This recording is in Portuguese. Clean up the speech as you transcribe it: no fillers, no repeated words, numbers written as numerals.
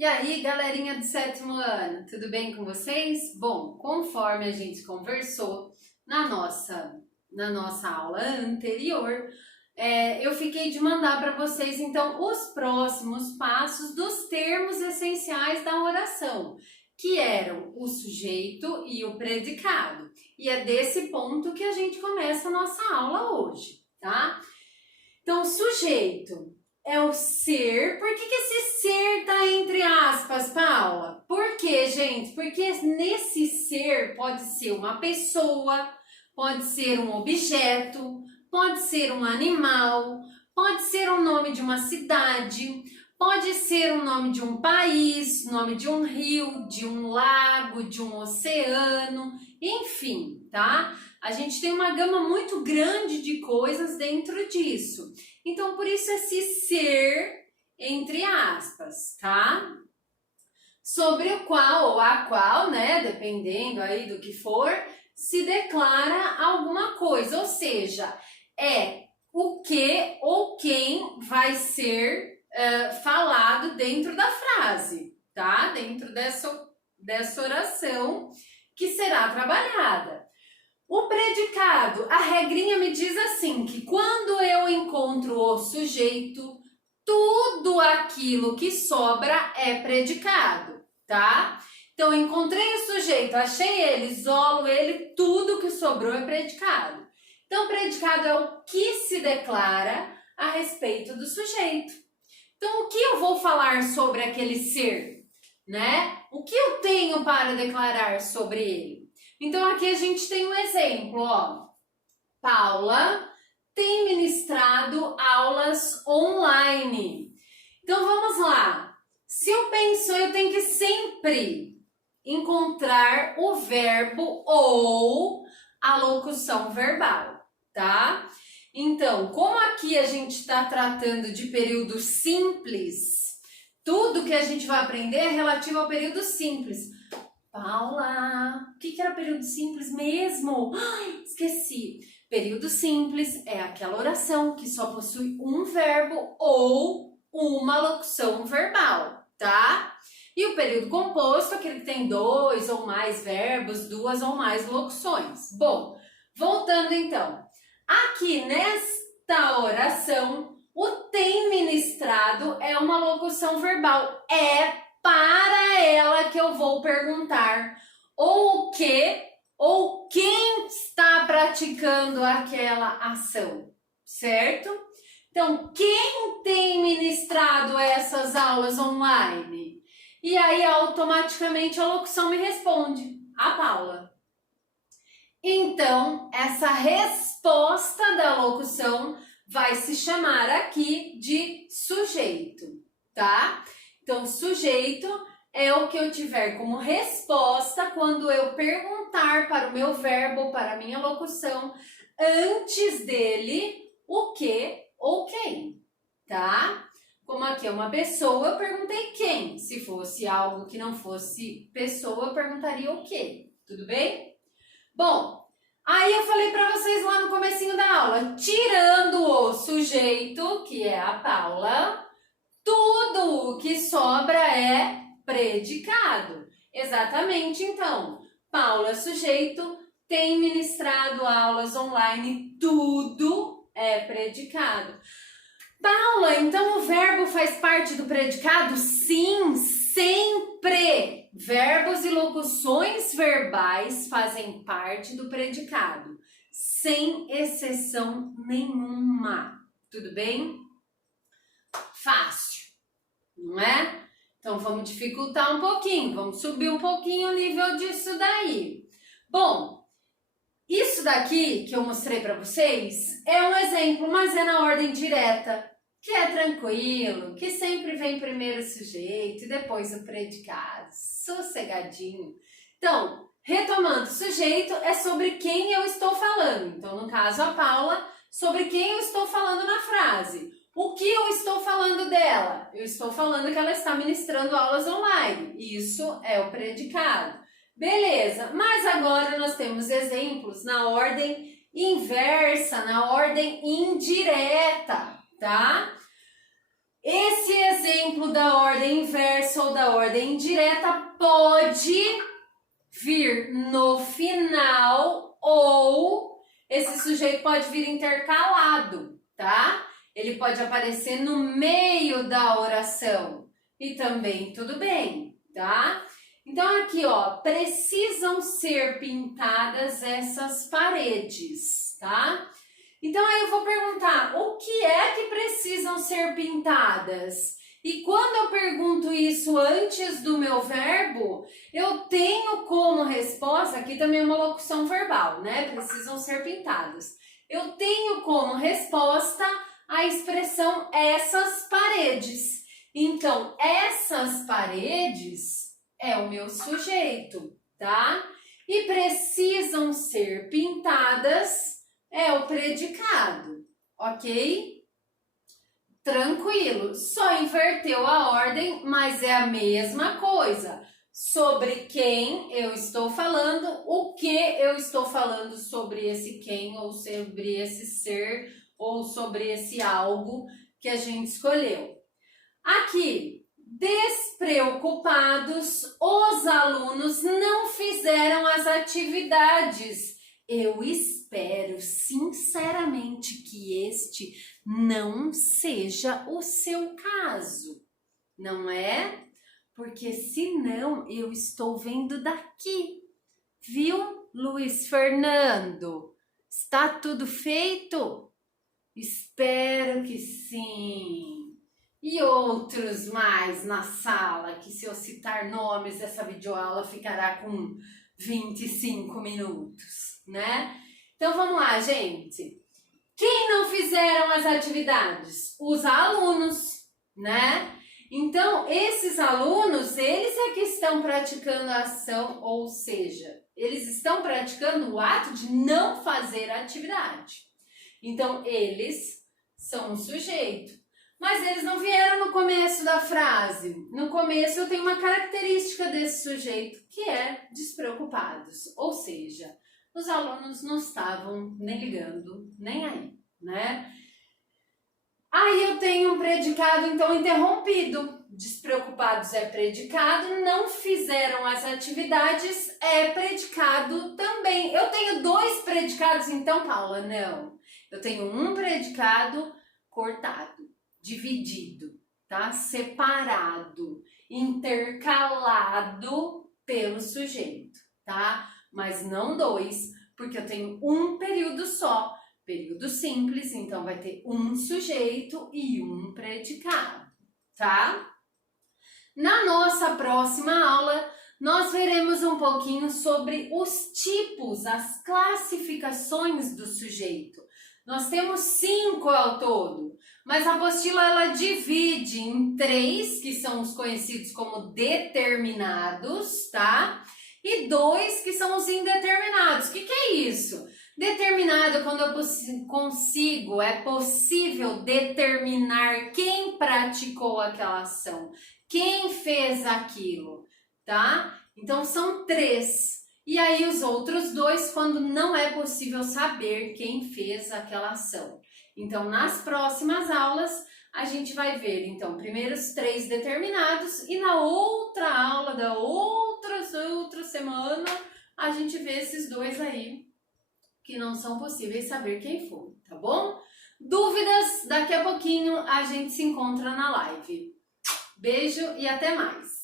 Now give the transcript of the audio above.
E aí, galerinha do 7º ano, tudo bem com vocês? Bom, conforme a gente conversou na nossa aula anterior, eu fiquei de mandar para vocês, então, os próximos passos dos termos essenciais da oração, que eram o sujeito e o predicado. E é desse ponto que a gente começa a nossa aula hoje, tá? Então, sujeito é o ser. Por que esse ser tá entre aspas, Paula? Por quê, gente? Porque nesse ser pode ser uma pessoa, pode ser um objeto, pode ser um animal, pode ser o nome de uma cidade, pode ser o nome de um país, nome de um rio, de um lago, de um oceano, enfim, tá? A gente tem uma gama muito grande de coisas dentro disso. Então, por isso esse ser, entre aspas, tá? Sobre o qual ou a qual, né, dependendo aí do que for, se declara alguma coisa. Ou seja, é o que ou quem vai ser falado dentro da frase, tá? Dentro dessa oração que será trabalhada. O predicado, a regrinha me diz assim, que quando eu encontro o sujeito, tudo aquilo que sobra é predicado, tá? Então, encontrei o sujeito, achei ele, isolo ele, tudo que sobrou é predicado. Então, predicado é o que se declara a respeito do sujeito. Então, o que eu vou falar sobre aquele ser, né? O que eu tenho para declarar sobre ele? Então, aqui a gente tem um exemplo, ó. Paula tem ministrado aulas online. Então, vamos lá. Se eu penso, eu tenho que sempre encontrar o verbo ou a locução verbal, tá? Então, como aqui a gente está tratando de período simples, tudo que a gente vai aprender é relativo ao período simples. Paula, o que era período simples mesmo? Ai, esqueci. Período simples é aquela oração que só possui um verbo ou uma locução verbal, tá? E o período composto, aquele que tem dois ou mais verbos, duas ou mais locuções. Bom, voltando então. Aqui nesta oração, o tem ministrado é uma locução verbal. É para ela que eu vou perguntar ou o que ou quem está praticando aquela ação, certo? Então, quem tem ministrado essas aulas online? E aí, automaticamente, a locução me responde, a Paula. Então, essa resposta da locução vai se chamar aqui de sujeito, tá? Então, sujeito é o que eu tiver como resposta quando eu perguntar para o meu verbo, para a minha locução, antes dele, o que ou quem, tá? Como aqui é uma pessoa, eu perguntei quem. Se fosse algo que não fosse pessoa, eu perguntaria o que, tudo bem? Bom, aí eu falei para vocês lá no comecinho da aula, tirando o sujeito, que é a Paula, tudo o que sobra é predicado. Exatamente, então. Paula, sujeito, tem ministrado aulas online, tudo é predicado. Paula, então o verbo faz parte do predicado? Sim, sempre. Verbos e locuções verbais fazem parte do predicado, sem exceção nenhuma. Tudo bem? Fácil, não é? Então, vamos dificultar um pouquinho, vamos subir um pouquinho o nível disso daí. Bom, isso daqui que eu mostrei para vocês é um exemplo, mas é na ordem direta, que é tranquilo, que sempre vem primeiro o sujeito e depois o predicado, sossegadinho. Então, retomando, sujeito é sobre quem eu estou falando. Então, no caso, a Paula, sobre quem eu estou falando na frase. O que eu estou falando dela? Eu estou falando que ela está ministrando aulas online. Isso é o predicado. Beleza, mas agora nós temos exemplos na ordem inversa, na ordem indireta, tá? Esse exemplo verbo da ordem inversa ou da ordem indireta pode vir no final ou esse sujeito pode vir intercalado, tá? Ele pode aparecer no meio da oração e também tudo bem, tá? Então aqui, ó, precisam ser pintadas essas paredes, tá? Então aí eu vou perguntar, o que é que precisam ser pintadas? E quando eu pergunto isso antes do meu verbo, eu tenho como resposta, aqui também é uma locução verbal, né? Precisam ser pintadas. Eu tenho como resposta a expressão essas paredes. Então, essas paredes é o meu sujeito, tá? E precisam ser pintadas é o predicado, ok? Tranquilo, só inverteu a ordem, mas é a mesma coisa. Sobre quem eu estou falando, o que eu estou falando sobre esse quem, ou sobre esse ser, ou sobre esse algo que a gente escolheu. Aqui, despreocupados, os alunos não fizeram as atividades. Eu espero sinceramente que este não seja o seu caso, não é? Porque senão eu estou vendo daqui, viu, Luiz Fernando? Está tudo feito? Espero que sim. E outros mais na sala, que se eu citar nomes, essa videoaula ficará com 25 minutos, né? Então vamos lá, gente. Quem não fizeram as atividades? Os alunos, né? Então, esses alunos, eles é que estão praticando a ação, ou seja, eles estão praticando o ato de não fazer a atividade. Então, eles são um sujeito. Mas eles não vieram no começo da frase. No começo eu tenho uma característica desse sujeito, que é despreocupados. Ou seja, os alunos não estavam nem ligando, nem aí, né? Aí eu tenho um predicado, então, interrompido. Despreocupados é predicado, não fizeram as atividades é predicado também. Eu tenho dois predicados, então, Paula? Não. Eu tenho um predicado cortado, dividido, tá? Separado, intercalado pelo sujeito, tá? Mas não dois, porque eu tenho um período só, período simples, então vai ter um sujeito e um predicado, tá? Na nossa próxima aula, nós veremos um pouquinho sobre os tipos, as classificações do sujeito. Nós temos 5 ao todo, mas a apostila ela divide em 3, que são os conhecidos como determinados, tá? E 2, que são os indeterminados. O que é isso? Determinado é quando eu consigo, é possível determinar quem praticou aquela ação, quem fez aquilo, tá? Então são 3. E aí os outros 2, quando não é possível saber quem fez aquela ação. Então, nas próximas aulas, a gente vai ver, então, primeiro os 3 determinados e na outra aula da outra semana, a gente vê esses 2 aí, que não são possíveis saber quem foi, tá bom? Dúvidas? Daqui a pouquinho a gente se encontra na live. Beijo e até mais!